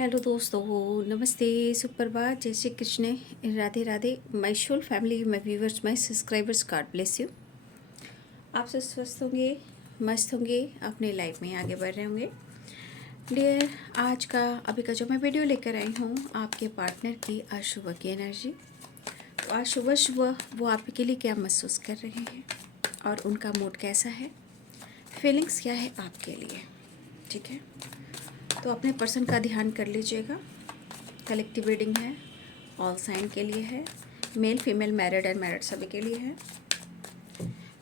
Hello दोस्तों, नमस्ते, सुप्रभात, जय Shri Krishna, Radhe Radhe. My soul family, my viewers, my subscribers, God bless you. आप सब स्वस्थ होंगे, मस्त होंगे, अपने लाइफ में आगे बढ़ रहे होंगे। डियर, आज का अभी का जो मैं वीडियो लेकर आई हूँ, आपके पार्टनर की आज सुबह की एनर्जी। तो आज सुबह सुबह वो आपके लिए क्या महसूस कर रहे हैं और उनका मूड कैसा है, फीलिंग्स क्या है आपके लिए, ठीक है। तो अपने पर्सन का ध्यान कर लीजिएगा। कलेक्टिव रीडिंग है, ऑल साइन के लिए है, male female married and married सभी के लिए है।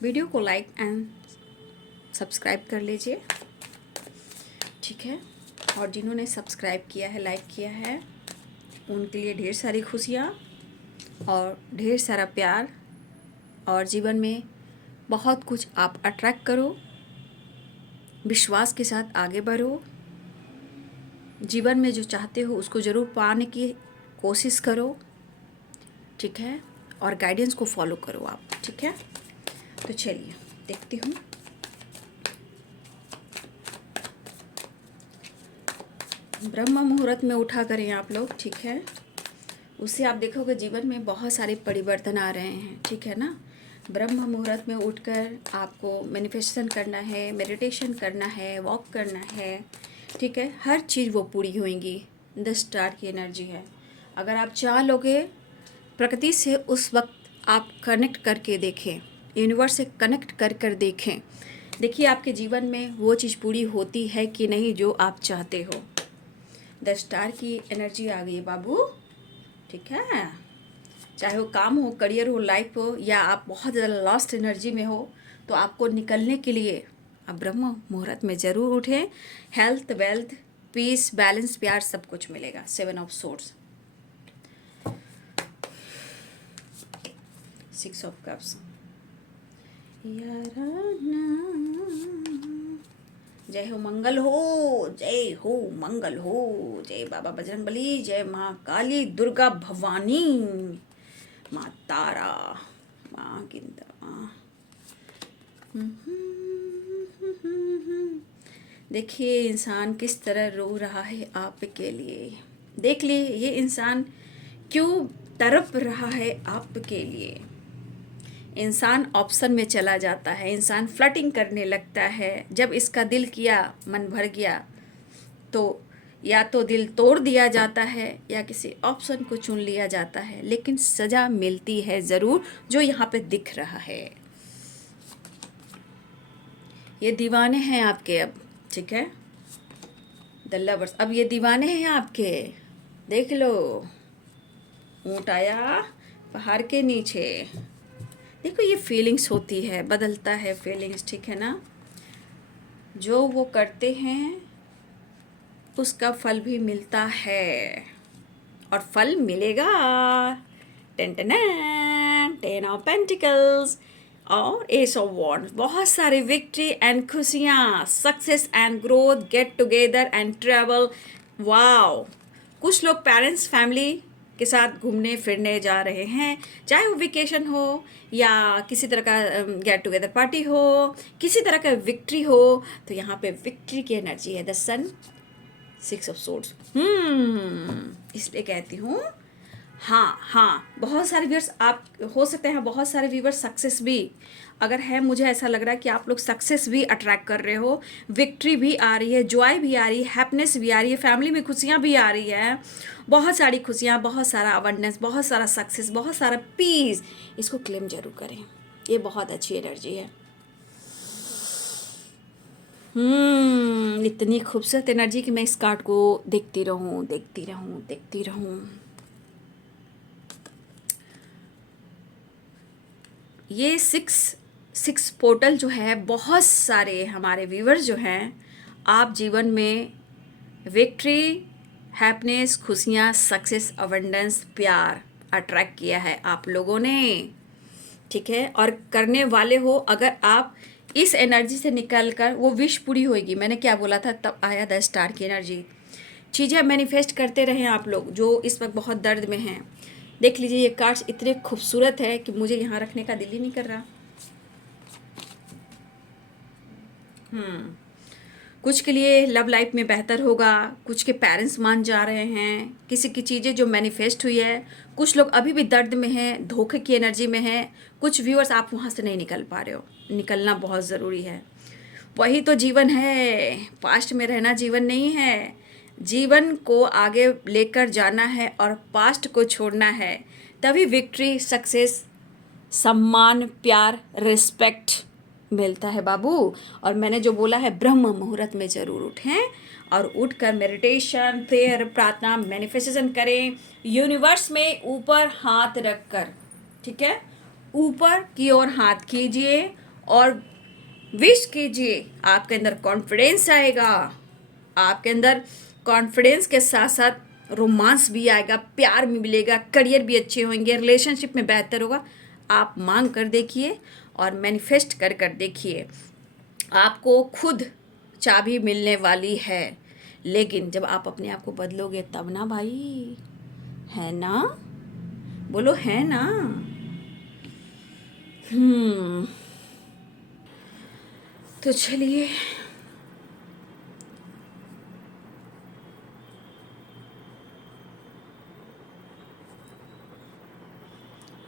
वीडियो को लाइक एंड सब्सक्राइब कर लीजिए, ठीक है। और जिन्होंने सब्सक्राइब किया है, लाइक किया है, उनके लिए ढेर सारी खुशियाँ और ढेर सारा प्यार, और जीवन में बहुत कुछ आप अट्रैक्ट करो, विश्वास के साथ आगे बढ़ो, जीवन में जो चाहते हो उसको ज़रूर पाने की कोशिश करो, ठीक है। और गाइडेंस को फॉलो करो आप, ठीक है। तो चलिए देखती हूँ। ब्रह्म मुहूर्त में उठा करें आप लोग, ठीक है। उससे आप देखोगे जीवन में बहुत सारे परिवर्तन आ रहे हैं, ठीक है ना। ब्रह्म मुहूर्त में उठकर आपको मैनिफेस्टेशन करना है, मेडिटेशन करना है, वॉक करना है, ठीक है। हर चीज़ वो पूरी होंगी। 10 स्टार की एनर्जी है। अगर आप चाह लोगे प्रकृति से, उस वक्त आप कनेक्ट करके देखें, यूनिवर्स से कनेक्ट कर कर देखें, देखिए आपके जीवन में वो चीज़ पूरी होती है कि नहीं जो आप चाहते हो। 10 स्टार की एनर्जी आ गई बाबू, ठीक है। चाहे वो काम हो, करियर हो, लाइफ हो, या आप बहुत ज़्यादा लॉस्ट एनर्जी में हो, तो आपको निकलने के लिए आप ब्रह्म मुहूर्त में ज़रूर उठें। हेल्थ, वेल्थ, पीस, बैलेंस, प्यार सब कुछ मिलेगा। 7 ऑफ सोर्ड्स, 6 ऑफ कप्स। जय हो मंगल हो, जय हो मंगल हो, जय बाबा बजरंगबली, जय माँ काली, दुर्गा भवानी, माँ तारा, माँ गिंदा। देखिए इंसान किस तरह रो रहा है आपके लिए। देख लिए ये इंसान क्यों तड़प रहा है आपके लिए। इंसान ऑप्शन में चला जाता है, इंसान फ्लर्टिंग करने लगता है। जब इसका दिल किया, मन भर गया, तो या तो दिल तोड़ दिया जाता है या किसी ऑप्शन को चुन लिया जाता है, लेकिन सज़ा मिलती है ज़रूर, जो यहाँ पे दिख रहा है। ये दीवाने हैं आपके अब, ठीक है। द लवर्स, अब ये दीवाने हैं आपके। देख लो, ऊँट आया पहाड़ के नीचे। देखो ये फीलिंग्स होती है, बदलता है फीलिंग्स, ठीक है ना। जो वो करते हैं उसका फल भी मिलता है, और फल मिलेगा। 10 ऑफ पेंटिकल्स और एस ऑफ वॉन्ड्स। बहुत सारी विक्ट्री एंड खुशियाँ, success and growth, get together and travel. Wow, कुछ लोग पेरेंट्स फैमिली के साथ घूमने फिरने जा रहे हैं, चाहे वो वेकेशन हो या किसी तरह का गेट टुगेदर पार्टी हो, किसी तरह का विक्ट्री हो। तो यहाँ पे विक्ट्री की एनर्जी है। The sun, 6 of swords. इसलिए कहती हूँ, हाँ हाँ, बहुत सारे व्यूअर्स आप हो सकते हैं, बहुत सारे व्यूअर्स सक्सेस भी अगर है, मुझे ऐसा लग रहा है कि आप लोग सक्सेस भी अट्रैक्ट कर रहे हो, विक्ट्री भी आ रही है, जॉय भी आ रही है, हैप्पीनेस भी आ रही है, फैमिली में खुशियाँ भी आ रही है, बहुत सारी खुशियाँ, बहुत सारा अबंडेंस, बहुत सारा सक्सेस, बहुत सारा पीस। इसको क्लेम जरूर करें, ये बहुत अच्छी एनर्जी है। इतनी खूबसूरत एनर्जी कि मैं इस कार्ड को देखती रहूं, देखती रहूं, देखती रहूं। ये सिक्स पोर्टल जो है, बहुत सारे हमारे व्यूवर्स जो हैं, आप जीवन में विक्ट्री, हैप्पीनेस, खुशियाँ, सक्सेस, अबंडेंस, प्यार अट्रैक्ट किया है आप लोगों ने, ठीक है। और करने वाले हो। अगर आप इस एनर्जी से निकल कर, वो विश पूरी होगी। मैंने क्या बोला था, तब आया 10 स्टार की एनर्जी। चीज़ें मैनिफेस्ट करते रहें आप लोग जो इस वक्त बहुत दर्द में हैं। देख लीजिए ये कार्ड्स इतने खूबसूरत है कि मुझे यहाँ रखने का दिल ही नहीं कर रहा। कुछ के लिए लव लाइफ में बेहतर होगा, कुछ के पेरेंट्स मान जा रहे हैं, किसी की चीज़ें जो मैनिफेस्ट हुई है, कुछ लोग अभी भी दर्द में हैं, धोखे की एनर्जी में हैं, कुछ व्यूअर्स आप वहाँ से नहीं निकल पा रहे हो। निकलना बहुत ज़रूरी है। वही तो जीवन है, पास्ट में रहना जीवन नहीं है। जीवन को आगे लेकर जाना है और पास्ट को छोड़ना है, तभी विक्ट्री, सक्सेस, सम्मान, प्यार, रिस्पेक्ट मिलता है बाबू। और मैंने जो बोला है, ब्रह्म मुहूर्त में ज़रूर उठें और उठकर मेडिटेशन, प्रेयर, प्रार्थना, मैनिफेस्टेशन करें यूनिवर्स में ऊपर हाथ रखकर। ठीक है, ऊपर की ओर हाथ कीजिए और विश कीजिए। आपके अंदर कॉन्फिडेंस आएगा, आपके अंदर कॉन्फिडेंस के साथ साथ रोमांस भी आएगा, प्यार भी मिलेगा, करियर भी अच्छे होंगे, रिलेशनशिप में बेहतर होगा। आप मांग कर देखिए और मैनिफेस्ट कर कर देखिए, आपको खुद चाबी मिलने वाली है। लेकिन जब आप अपने आप को बदलोगे तब ना भाई, है ना? बोलो है ना? तो चलिए,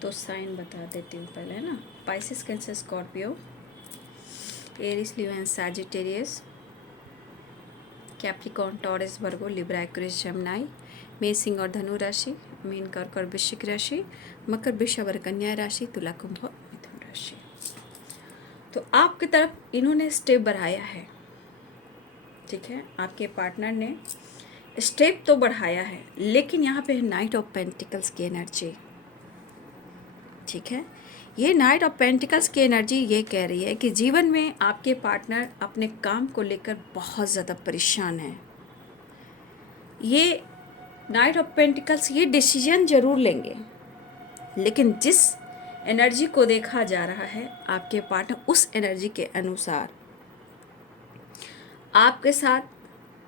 तो साइन बता देती हूँ पहले, है ना। Pisces, Cancer, Scorpio, Aries, Leo and Sagittarius, Capricorn, Taurus, Virgo, Libra, Aquarius, Gemini, मेष, सिंह और धनु राशि, मीन, कर्क और वृश्चिक राशि, मकर, वृषभ और कन्या राशि, तुला, कुंभ और मिथुन राशि। तो आपकी तरफ इन्होंने स्टेप बढ़ाया है। ठीक है, आपके पार्टनर ने स्टेप तो बढ़ाया है, लेकिन यहाँ पे नाइट ऑफ पेंटिकल्स की एनर्जी। ठीक है, ये नाइट ऑफ पेंटिकल्स की एनर्जी ये कह रही है कि जीवन में आपके पार्टनर अपने काम को लेकर बहुत ज़्यादा परेशान है। ये नाइट ऑफ पेंटिकल्स ये डिसीजन जरूर लेंगे, लेकिन जिस एनर्जी को देखा जा रहा है, आपके पार्टनर उस एनर्जी के अनुसार आपके साथ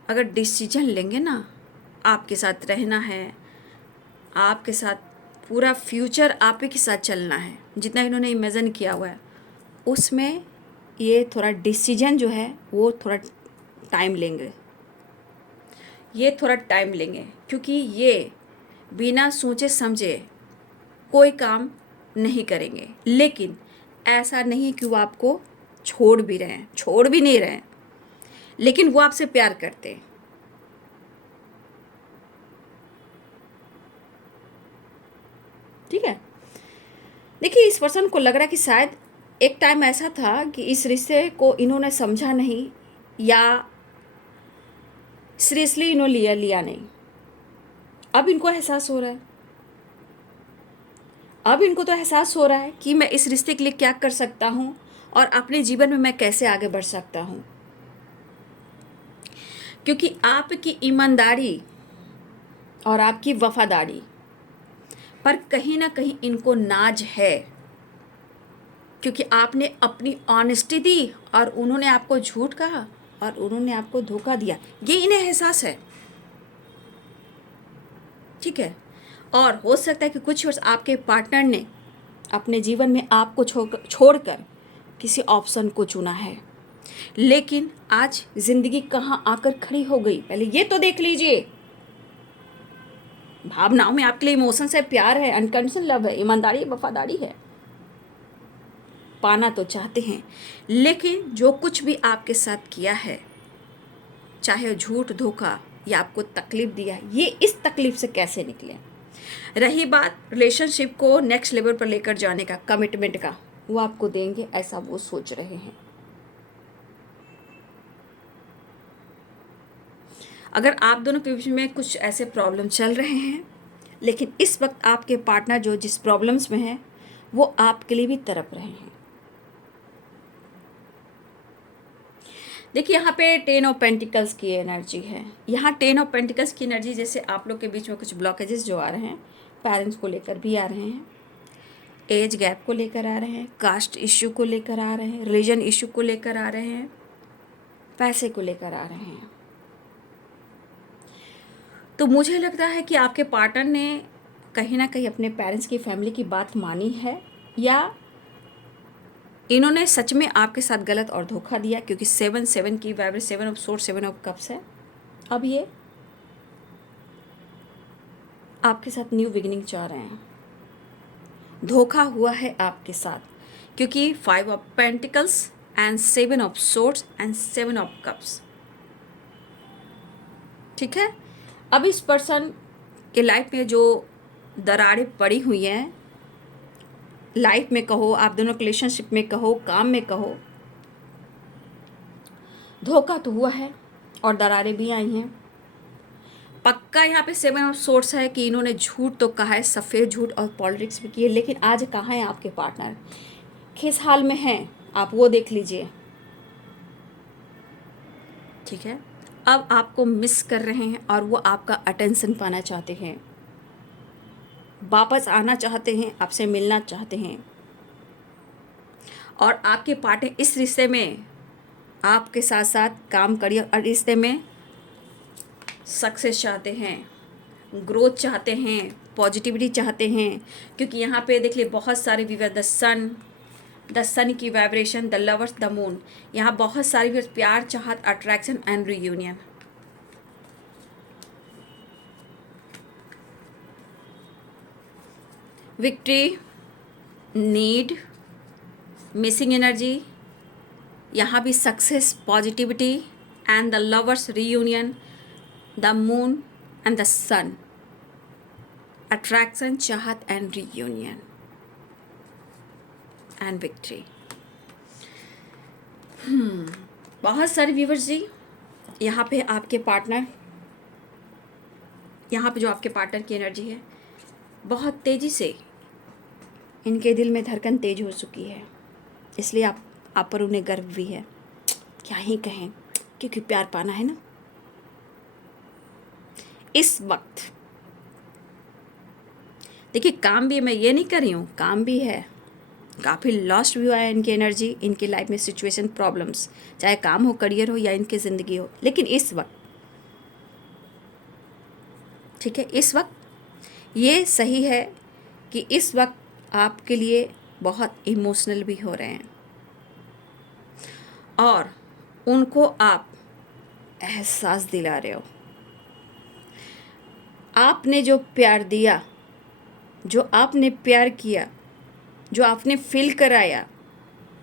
अगर डिसीजन लेंगे ना, आपके साथ रहना है, आपके साथ पूरा फ्यूचर आप ही के साथ चलना है, जितना इन्होंने इमेजिन किया हुआ है उसमें ये थोड़ा डिसीजन जो है वो थोड़ा टाइम लेंगे। ये थोड़ा टाइम लेंगे क्योंकि ये बिना सोचे समझे कोई काम नहीं करेंगे। लेकिन ऐसा नहीं कि वो आपको छोड़ भी रहे हैं, छोड़ भी नहीं रहे हैं, लेकिन वो आपसे प्यार करते हैं। ठीक है, देखिए इस पर्सन को लग रहा है कि शायद एक टाइम ऐसा था कि इस रिश्ते को इन्होंने समझा नहीं या सीरियसली इन्होंने लिया नहीं। अब इनको एहसास हो रहा है, अब इनको तो एहसास हो रहा है कि मैं इस रिश्ते के लिए क्या कर सकता हूँ और अपने जीवन में मैं कैसे आगे बढ़ सकता हूँ। क्योंकि आपकी ईमानदारी और आपकी वफादारी पर कहीं ना कहीं इनको नाज है, क्योंकि आपने अपनी ऑनेस्टी दी और उन्होंने आपको झूठ कहा और उन्होंने आपको धोखा दिया, ये इन्हें एहसास है। ठीक है, और हो सकता है कि कुछ वर्ष आपके पार्टनर ने अपने जीवन में आपको छोड़कर किसी ऑप्शन को चुना है, लेकिन आज जिंदगी कहाँ आकर खड़ी हो गई, पहले ये तो देख लीजिए। भावनाओं में आपके लिए इमोशंस है, प्यार है, अनकंडीशनल लव है, ईमानदारी, वफादारी है, पाना तो चाहते हैं, लेकिन जो कुछ भी आपके साथ किया है, चाहे झूठ, धोखा या आपको तकलीफ दिया, ये इस तकलीफ से कैसे निकले। रही बात रिलेशनशिप को नेक्स्ट लेवल पर लेकर जाने का, कमिटमेंट का, वो आपको देंगे ऐसा वो सोच रहे हैं। अगर आप दोनों के बीच में कुछ ऐसे प्रॉब्लम चल रहे हैं, लेकिन इस वक्त आपके पार्टनर जो जिस प्रॉब्लम्स में है वो आपके लिए भी तड़प रहे हैं। देखिए यहाँ पे 10 ऑफ पेंटिकल्स की एनर्जी है। यहाँ 10 ऑफ पेंटिकल्स की एनर्जी जैसे आप लोग के बीच में कुछ ब्लॉकेजेस जो आ रहे हैं, पेरेंट्स को लेकर भी आ रहे हैं, एज गैप को लेकर आ रहे हैं, कास्ट इश्यू को लेकर आ रहे हैं, रिलीजन इश्यू को लेकर आ रहे हैं, पैसे को लेकर आ रहे हैं। तो मुझे लगता है कि आपके पार्टनर ने कहीं ना कहीं अपने पेरेंट्स की फैमिली की बात मानी है, या इन्होंने सच में आपके साथ गलत और धोखा दिया, क्योंकि 7 की vibration, 7 of source, 7 of cups है। अब ये आपके साथ न्यू बिगिनिंग चाह रहे हैं। धोखा हुआ है आपके साथ, क्योंकि 5 of pentacles and 7 of source and 7 of cups. ठीक है। अब इस पर्सन के लाइफ में जो दरारें पड़ी हुई हैं, लाइफ में कहो, आप दोनों के रिलेशनशिप में कहो, काम में कहो, धोखा तो हुआ है और दरारें भी आई हैं। पक्का यहाँ पे 7 ऑफ सोर्स है कि इन्होंने झूठ तो कहा है, सफ़ेद झूठ और पॉलिटिक्स भी की है, लेकिन आज कहाँ है आपके पार्टनर, किस हाल में हैं, आप वो देख लीजिए। ठीक है। अब आपको मिस कर रहे हैं और वो आपका अटेंशन पाना चाहते हैं, वापस आना चाहते हैं, आपसे मिलना चाहते हैं। और आपके पार्टनर इस रिश्ते में आपके साथ साथ काम करिए और रिश्ते में सक्सेस चाहते हैं, ग्रोथ चाहते हैं, पॉजिटिविटी चाहते हैं। क्योंकि यहाँ पे देख लिए बहुत सारे व्यूअर, द सन की vibration, the lovers, the moon, यहाँ बहुत सारे व्यूअर, प्यार, चाहत, attraction and reunion. Victory, need, missing energy, यहाँ भी success, positivity and the lovers, reunion, the moon and the sun, attraction, चाहत एंड रियूनियन एंड विक्ट्री। बहुत सारे व्यूवर्स जी, यहाँ पे आपके पार्टनर, यहाँ पे जो आपके पार्टनर की एनर्जी है, बहुत तेज़ी से इनके दिल में धड़कन तेज हो चुकी है, इसलिए आप पर उन्हें गर्व भी है। क्या ही कहें, क्योंकि प्यार पाना है ना। इस वक्त देखिए, काम भी, मैं ये नहीं कर रही हूँ, काम भी है, काफ़ी लॉस्ट भी हुआ है इनकी एनर्जी, इनकी लाइफ में सिचुएशन, प्रॉब्लम्स, चाहे काम हो, करियर हो या इनकी ज़िंदगी हो। लेकिन इस वक्त, ठीक है, इस वक्त ये सही है कि इस वक्त आपके लिए बहुत इमोशनल भी हो रहे हैं और उनको आप एहसास दिला रहे हो। आपने जो प्यार दिया, जो आपने प्यार किया, जो आपने फील कराया,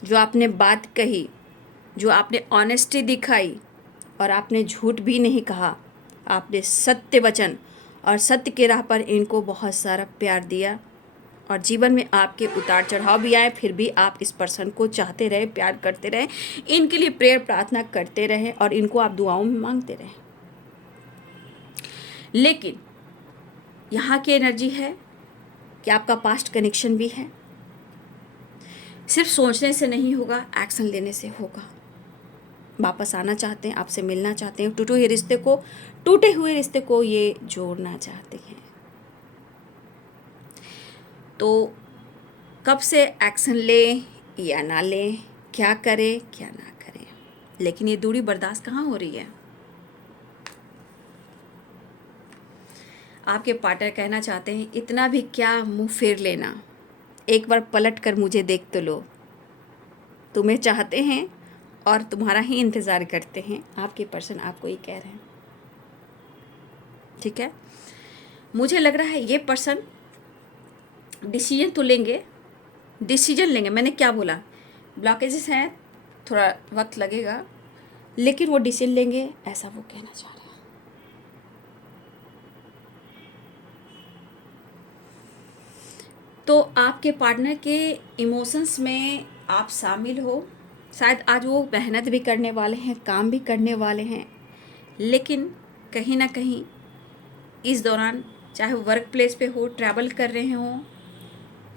जो आपने बात कही, जो आपने ऑनेस्टी दिखाई और आपने झूठ भी नहीं कहा, आपने सत्य वचन और सत्य के राह पर इनको बहुत सारा प्यार दिया। और जीवन में आपके उतार चढ़ाव भी आए, फिर भी आप इस पर्सन को चाहते रहे, प्यार करते रहे, इनके लिए प्रेयर प्रार्थना करते रहे और इनको आप दुआओं में मांगते रहे। लेकिन यहाँ की एनर्जी है कि आपका पास्ट कनेक्शन भी है। सिर्फ सोचने से नहीं होगा, एक्शन लेने से होगा। वापस आना चाहते हैं, आपसे मिलना चाहते हैं, टूटे हुए रिश्ते को ये जोड़ना चाहते हैं। तो कब से एक्शन ले या ना ले, क्या करे क्या ना करे, लेकिन ये दूरी बर्दाश्त कहाँ हो रही है। आपके पार्टनर कहना चाहते हैं, इतना भी क्या मुंह फेर लेना, एक बार पलट कर मुझे देख तो लो। तुम्हें चाहते हैं और तुम्हारा ही इंतज़ार करते हैं, आपके पर्सन आपको ही कह रहे हैं। ठीक है, मुझे लग रहा है ये पर्सन डिसीजन तो लेंगे, डिसीजन लेंगे। मैंने क्या बोला, ब्लॉकेजेस हैं, थोड़ा वक्त लगेगा, लेकिन वो डिसीजन लेंगे, ऐसा वो कहना चाह रहे हैं। तो आपके पार्टनर के इमोशंस में आप शामिल हो। शायद आज वो मेहनत भी करने वाले हैं, काम भी करने वाले हैं, लेकिन कहीं ना कहीं इस दौरान, चाहे वो वर्क प्लेस पे हो, ट्रैवल कर रहे हों,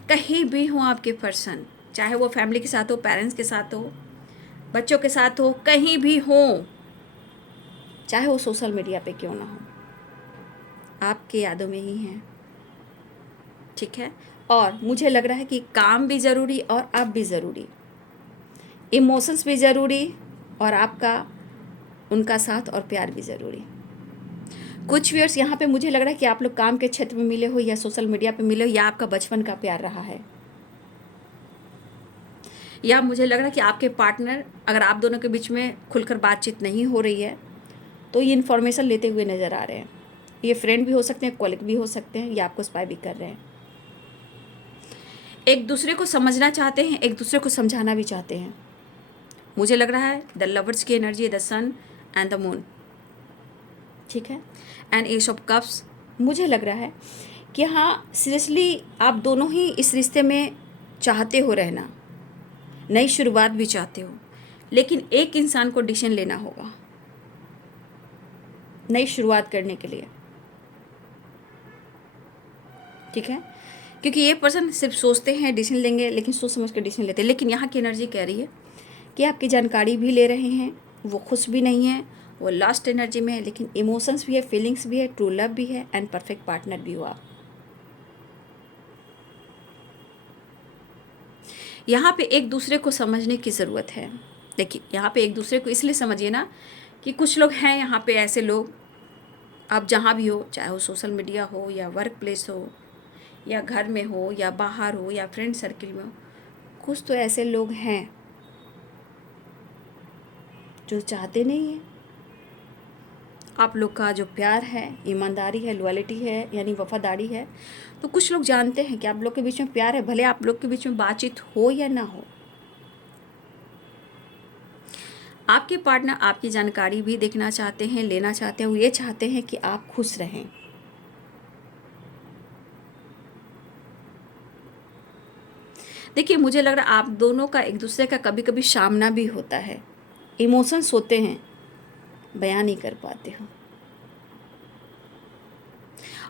कहीं भी हो आपके पर्सन, चाहे वो फैमिली के साथ हो, पेरेंट्स के साथ हो, बच्चों के साथ हो, कहीं भी हो, चाहे वो सोशल मीडिया पे क्यों ना हो, आपके यादों में ही हैं। ठीक है, और मुझे लग रहा है कि काम भी ज़रूरी और आप भी ज़रूरी, इमोशंस भी ज़रूरी और आपका उनका साथ और प्यार भी ज़रूरी। कुछ व्यूअर्स यहाँ पे मुझे लग रहा है कि आप लोग काम के क्षेत्र में मिले हो या सोशल मीडिया पे मिले हो या आपका बचपन का प्यार रहा है। या मुझे लग रहा है कि आपके पार्टनर, अगर आप दोनों के बीच में खुलकर बातचीत नहीं हो रही है तो ये इन्फॉर्मेशन लेते हुए नज़र आ रहे हैं। ये फ्रेंड भी हो सकते हैं, कॉलिग भी हो सकते हैं, या आपको स्पाई भी कर रहे हैं। एक दूसरे को समझना चाहते हैं, एक दूसरे को समझाना भी चाहते हैं। मुझे लग रहा है द लवर्स की energy, the sun and the moon, ठीक है, एंड एस ऑफ कप्स। मुझे लग रहा है कि हाँ, सीरियसली आप दोनों ही इस रिश्ते में चाहते हो रहना, नई शुरुआत भी चाहते हो, लेकिन एक इंसान को डिसीजन लेना होगा नई शुरुआत करने के लिए, ठीक है, क्योंकि ये पर्सन सिर्फ सोचते हैं डिसीजन लेंगे, लेकिन सोच समझ कर डिसीजन लेते हैं। लेकिन यहाँ की एनर्जी कह रही है कि आपकी जानकारी भी ले रहे हैं, वो खुश भी नहीं है, वो लास्ट एनर्जी में है, लेकिन इमोशंस भी है, फीलिंग्स भी है, ट्रू लव भी है, एंड परफेक्ट पार्टनर भी हुआ। यहाँ पे एक दूसरे को समझने की ज़रूरत है। देखिए, यहाँ पे एक दूसरे को इसलिए समझिए ना कि कुछ लोग हैं यहाँ पे ऐसे लोग, आप जहाँ भी हो, चाहे वो सोशल मीडिया हो या वर्क प्लेस हो या घर में हो या बाहर हो या फ्रेंड सर्किल में हो, कुछ तो ऐसे लोग हैं जो चाहते नहीं हैं आप लोग का जो प्यार है, ईमानदारी है, लॉयल्टी है, यानी वफादारी है। तो कुछ लोग जानते हैं कि आप लोग के बीच में प्यार है, भले आप लोग के बीच में बातचीत हो या ना हो। आपके पार्टनर आपकी जानकारी भी देखना चाहते हैं, लेना चाहते हैं, वो ये चाहते हैं कि आप खुश रहें। देखिए, मुझे लग रहा है आप दोनों का एक दूसरे का कभी कभी सामना भी होता है, इमोशंस होते हैं, बयान नहीं कर पाते हो।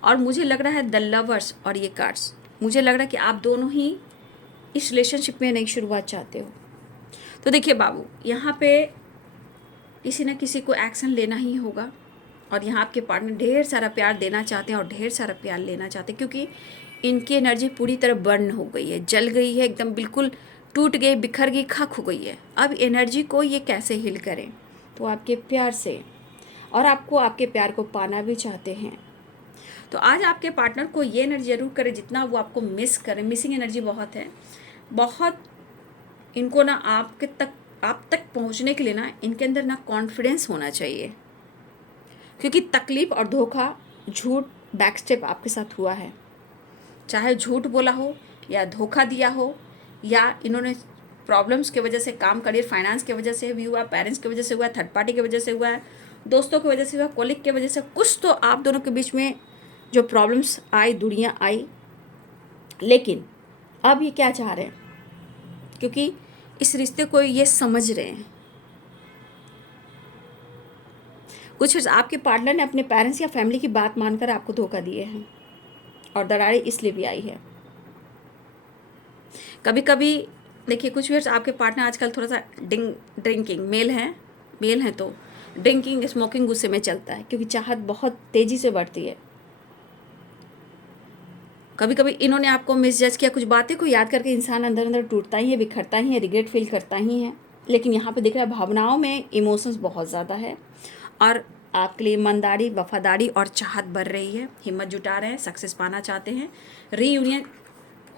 और मुझे लग रहा है द लवर्स और ये कार्ड्स, मुझे लग रहा है कि आप दोनों ही इस रिलेशनशिप में नई शुरुआत चाहते हो। तो देखिए बाबू, यहाँ पे किसी न किसी को एक्शन लेना ही होगा, और यहाँ आपके पार्टनर ढेर सारा प्यार देना चाहते हैं और ढेर सारा प्यार लेना चाहते हैं, क्योंकि इनकी एनर्जी पूरी तरह बर्न हो गई है, जल गई है, एकदम बिल्कुल टूट गई, बिखर गई, खाक हो गई है। अब एनर्जी को ये कैसे हील करें? तो आपके प्यार से, और आपको आपके प्यार को पाना भी चाहते हैं। तो आज आपके पार्टनर को ये एनर्जी जरूर करें जितना वो आपको मिस करें। मिसिंग एनर्जी बहुत है, बहुत इनको ना आप तक पहुंचने के लिए ना इनके अंदर ना कॉन्फिडेंस होना चाहिए, क्योंकि तकलीफ और धोखा, झूठ, बैकस्टेप आपके साथ हुआ है। चाहे झूठ बोला हो या धोखा दिया हो, या इन्होंने प्रॉब्लम्स की वजह से, काम, करियर, फाइनेंस की वजह से भी हुआ, पेरेंट्स की वजह से हुआ, थर्ड पार्टी की वजह से हुआ है, दोस्तों की वजह से हुआ, कॉलिग की वजह से, कुछ तो आप दोनों के बीच में जो प्रॉब्लम्स आई, दूरियां आई। लेकिन अब ये क्या चाह रहे हैं? क्योंकि इस रिश्ते को ये समझ रहे हैं। कुछ आपके पार्टनर ने अपने पेरेंट्स या फैमिली की बात मानकर आपको धोखा दिए हैं, और दरारें इसलिए भी आई है। कभी कभी देखिए, कुछ व्यूअर्स आपके पार्टनर आजकल थोड़ा सा ड्रिंकिंग, मेल हैं तो ड्रिंकिंग, स्मोकिंग गुस्से में चलता है, क्योंकि चाहत बहुत तेज़ी से बढ़ती है। कभी कभी इन्होंने आपको मिसजज किया, कुछ बातें को याद करके इंसान अंदर अंदर टूटता ही है, बिखरता ही है, रिग्रेट फील करता ही है। लेकिन यहाँ पे दिख रहा है भावनाओं में इमोशंस बहुत ज़्यादा है, और आपके लिए ईमानदारी, वफादारी और चाहत बढ़ रही है। हिम्मत जुटा रहे हैं, सक्सेस पाना चाहते हैं, रीयूनियन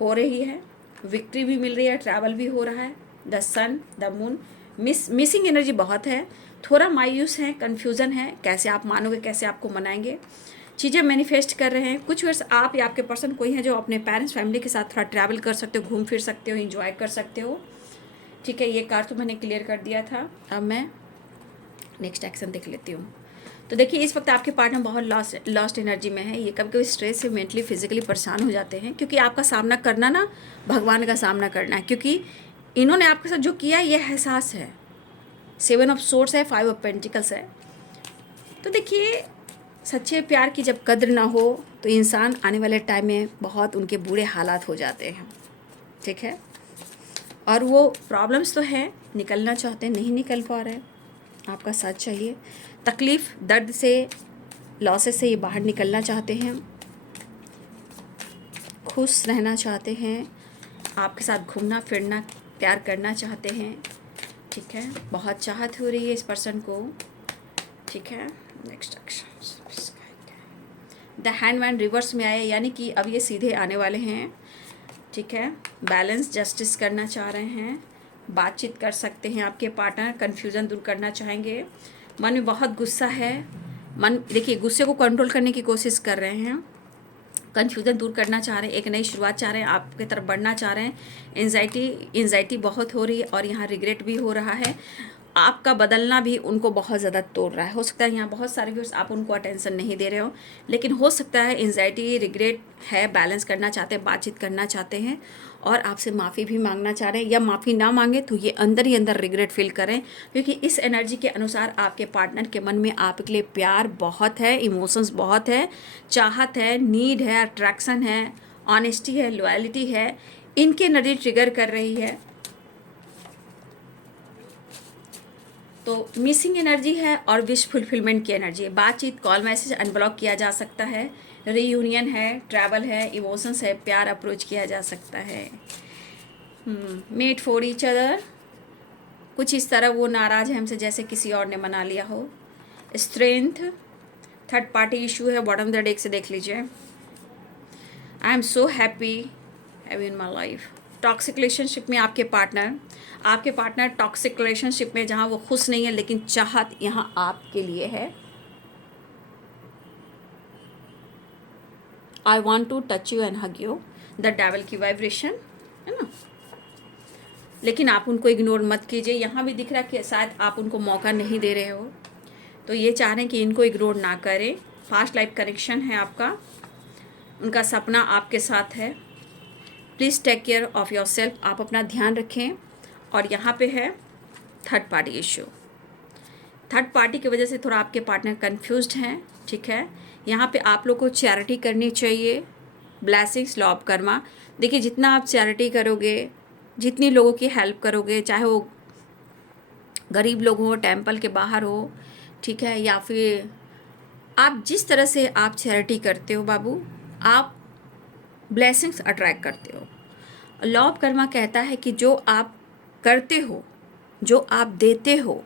हो रही है, विक्ट्री भी मिल रही है, ट्रैवल भी हो रहा है। The sun, the moon, missing energy बहुत है, थोड़ा मायूस है, कन्फ्यूज़न है, कैसे आप मानोगे, कैसे आपको मनाएंगे, चीज़ें मैनिफेस्ट कर रहे हैं। कुछ वर्ष आप या आपके पर्सन कोई है जो अपने पेरेंट्स, फैमिली के साथ थोड़ा ट्रैवल कर सकते हो, घूम फिर सकते हो, एंजॉय कर सकते हो। ठीक है, ये कार्ड तो मैंने क्लियर कर दिया था। अब मैं नेक्स्ट एक्शन देख लेती हूँ। तो देखिए, इस वक्त आपके पार्टनर बहुत लॉस्ट एनर्जी में है। ये कभी कभी स्ट्रेस से मेंटली, फिजिकली परेशान हो जाते हैं, क्योंकि आपका सामना करना ना भगवान का सामना करना है, क्योंकि इन्होंने आपके साथ जो किया ये एहसास है। 7 ऑफ सोर्ड्स है, 5 ऑफ पेंटिकल्स है। तो देखिए, सच्चे प्यार की जब कद्र ना हो तो इंसान आने वाले टाइम में बहुत उनके बुरे हालात हो जाते हैं। ठीक है, और वो प्रॉब्लम्स तो है, निकलना चाहते हैं, नहीं निकल पा रहे हैं, आपका साथ चाहिए। तकलीफ़, दर्द से, लॉसेस से ये बाहर निकलना चाहते हैं, खुश रहना चाहते हैं, आपके साथ घूमना फिरना, प्यार करना चाहते हैं। ठीक है, बहुत चाहत हो रही है इस पर्सन को। ठीक है, next action the handman reverse में आए, यानी कि अब ये सीधे आने वाले हैं। ठीक है, बैलेंस, जस्टिस करना चाह रहे हैं, बातचीत कर सकते हैं आपके पार्टनर, कन्फ्यूज़न दूर करना चाहेंगे। मन में बहुत गुस्सा है, मन देखिए गुस्से को कंट्रोल करने की कोशिश कर रहे हैं, कन्फ्यूज़न दूर करना चाह रहे हैं, एक नई शुरुआत चाह रहे हैं, आपकी तरफ बढ़ना चाह रहे हैं। एंजाइटी बहुत हो रही है और यहाँ रिग्रेट भी हो रहा है। आपका बदलना भी उनको बहुत ज़्यादा तोड़ रहा है। हो सकता है यहाँ बहुत सारे व्यूअर्स आप उनको अटेंशन नहीं दे रहे हो, लेकिन हो सकता है एंजाइटी रिग्रेट है, बैलेंस करना चाहते हैं, बातचीत करना चाहते हैं और आपसे माफ़ी भी मांगना चाह रहे हैं, या माफ़ी ना मांगे तो ये अंदर ही अंदर रिग्रेट फील करें, क्योंकि इस एनर्जी के अनुसार आपके पार्टनर के मन में आपके लिए प्यार बहुत है, इमोशंस बहुत है, चाहत है, नीड है, अट्रैक्शन है, ऑनेस्टी है, लॉयल्टी है, इनकी एनर्जी ट्रिगर कर रही है। तो मिसिंग एनर्जी है और विश फुलफिलमेंट की एनर्जी है। बातचीत, कॉल, मैसेज अनब्लॉक किया जा सकता है, रीयूनियन है, ट्रैवल है, इमोशंस है, प्यार अप्रोच किया जा सकता है। मेट फॉर ईच अदर, कुछ इस तरह वो नाराज़ है हमसे जैसे किसी और ने मना लिया हो। स्ट्रेंथ, थर्ड पार्टी इशू है, बॉटम ऑफ द डेक से देख लीजिए। I am so happy have in my life. Toxic relationship में आपके पार्टनर टॉक्सिक रिलेशनशिप में जहाँ वो खुश नहीं है, लेकिन चाहत यहाँ आपके लिए है। I want to touch you and hug you, the devil की वाइब्रेशन है ना, लेकिन आप उनको इग्नोर मत कीजिए। यहाँ भी दिख रहा है कि शायद आप उनको मौका नहीं दे रहे हो, तो ये चाह रहे हैं कि इनको इग्नोर ना करें। फास्ट लाइफ कनेक्शन है आपका, उनका सपना आपके साथ है। Please take care of yourself, आप अपना ध्यान रखें। और यहाँ पे है third party issue. Third party की वजह से थोड़ा आपके पार्टनर कंफ्यूज्ड हैं, ठीक है। यहाँ पे आप लोग को चैरिटी करनी चाहिए, ब्लेसिंग्स, लॉ ऑफ कर्मा। देखिए जितना आप चैरिटी करोगे, जितनी लोगों की हेल्प करोगे, चाहे वो गरीब लोग हो, टेम्पल के बाहर हो, ठीक है, या फिर आप जिस तरह से आप चैरिटी करते हो बाबू, आप ब्लेसिंग्स अट्रैक्ट करते हो। लॉ ऑफ कर्मा कहता है कि जो आप करते हो, जो आप देते हो,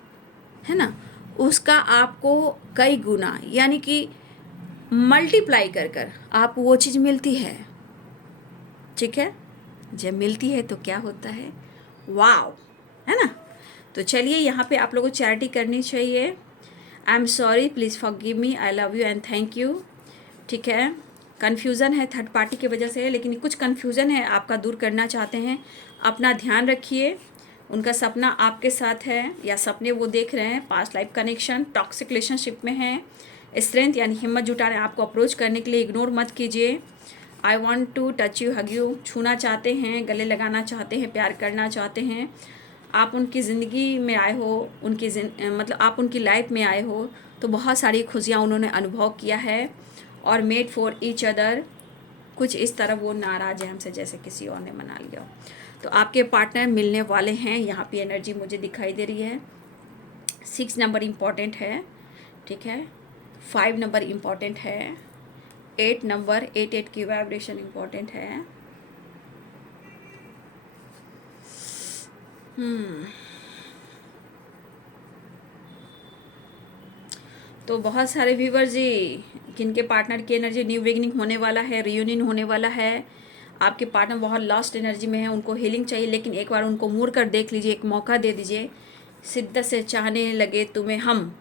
है ना, उसका आपको कई गुना यानी कि मल्टीप्लाई कर कर आपको वो चीज़ मिलती है, ठीक है। जब मिलती है तो क्या होता है, वाव, है ना। तो चलिए यहाँ पे आप लोगों को चैरिटी करनी चाहिए। I am sorry, please forgive me, I love you and thank you, ठीक है। कन्फ्यूज़न है थर्ड पार्टी की वजह से, लेकिन कुछ कन्फ्यूज़न है आपका दूर करना चाहते हैं। अपना ध्यान रखिए, उनका सपना आपके साथ है या सपने वो देख रहे हैं। Past life connection, toxic relationship में है। स्ट्रेंथ यानी हिम्मत जुटा रहे हैं आपको अप्रोच करने के लिए, इग्नोर मत कीजिए। I want to touch you, hug you, छूना चाहते हैं, गले लगाना चाहते हैं, प्यार करना चाहते हैं। आप उनकी ज़िंदगी में आए हो, मतलब आप उनकी लाइफ में आए हो, तो बहुत सारी खुशियाँ उन्होंने अनुभव किया है। और मेड फॉर ईच अदर, कुछ इस तरह वो नाराज़ है हमसे जैसे किसी और ने मना लिया हो। तो आपके पार्टनर मिलने वाले हैं, यहाँ पे एनर्जी मुझे दिखाई दे रही है। 6 नंबर इम्पॉर्टेंट है, ठीक है। 5 नंबर इम्पॉर्टेंट है। 8 नंबर, 8 की वाइब्रेशन इम्पॉर्टेंट है। तो बहुत सारे व्यूवर्स जी, किनके पार्टनर की एनर्जी न्यू बिगिनिंग होने वाला है, रियूनियन होने वाला है। आपके पार्टनर बहुत लॉस्ट एनर्जी में है, उनको हीलिंग चाहिए, लेकिन एक बार उनको मुड़ कर देख लीजिए, एक मौका दे दीजिए। शिद्दत से चाहने लगे तुम्हें हम,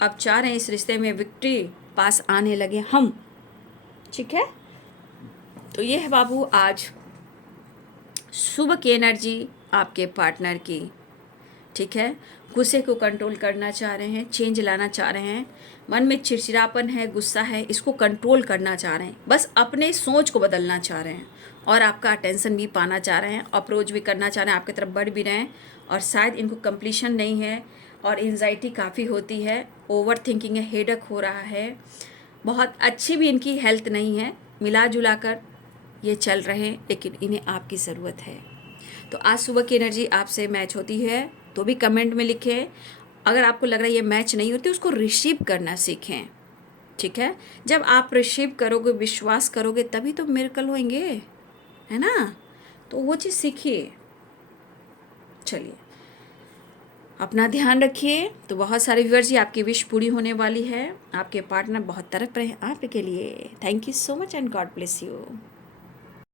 अब चाह रहे हैं इस रिश्ते में विक्ट्री पास आने लगे हम, ठीक है। तो ये है बाबू आज सुबह की एनर्जी आपके पार्टनर की, ठीक है। गुस्से को कंट्रोल करना चाह रहे हैं, चेंज लाना चाह रहे हैं। मन में चिड़चिड़ापन है, गुस्सा है, इसको कंट्रोल करना चाह रहे हैं, बस अपने सोच को बदलना चाह रहे हैं और आपका अटेंशन भी पाना चाह रहे हैं, अप्रोच भी करना चाह रहे हैं, आपकी तरफ बढ़ भी रहे हैं। और शायद इनको कंप्लीशन नहीं है और एंजाइटी काफ़ी होती है, ओवर थिंकिंग है, हेडक हो रहा है, बहुत अच्छी भी इनकी हेल्थ नहीं है। मिला जुला कर ये चल रहे हैं, लेकिन इन्हें आपकी ज़रूरत है। तो आज सुबह की एनर्जी आपसे मैच होती है तो भी कमेंट में लिखें। अगर आपको लग रहा है ये मैच नहीं होती, उसको रिसीव करना सीखें, ठीक है। जब आप रिसीव करोगे, विश्वास करोगे, तभी तो मिरेकल होंगे, है ना। तो वो चीज़ सीखिए। चलिए अपना ध्यान रखिए। तो बहुत सारे व्यूअर्स जी, आपकी विश पूरी होने वाली है, आपके पार्टनर बहुत तरफ रहे आपके लिए। Thank you so much and God bless you.